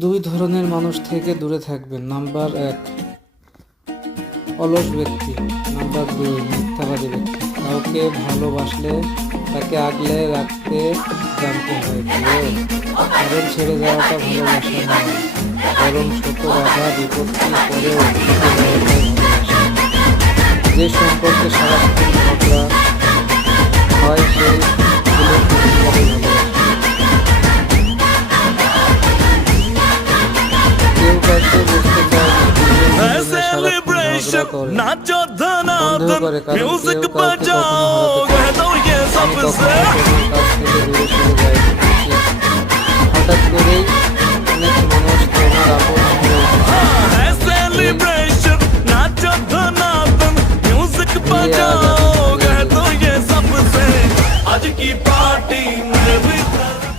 দুই ধরনের মানুষ থেকে দূরে থাকবেন। নাম্বার 1, অলস ব্যক্তি। নাম্বার 2, মিথ্যাবাদী ব্যক্তি। কাউকে ভালোবাসলে তাকে আগলে রাখতে জানতে হয়। কারণ ছেড়ে যাওয়াটা ভালোবাসা নয়, বরং শত বাধা বিপত্তি পরেও টিকে যাওয়াটাই ভালোবাসা। যে সম্পর্কে সারাক্ষণ ঝগড়া হয় সেই ছেলে সত্যিকারের ভালোবাসা। কেউ কাউকে বুঝতে চায় না, দুজন দুজনের সারাক্ষণ ঝগড়া করে, সন্দেহ করে, কারণ কেউ কাউকে কখনো হারাতে চায় না। আমি কখনো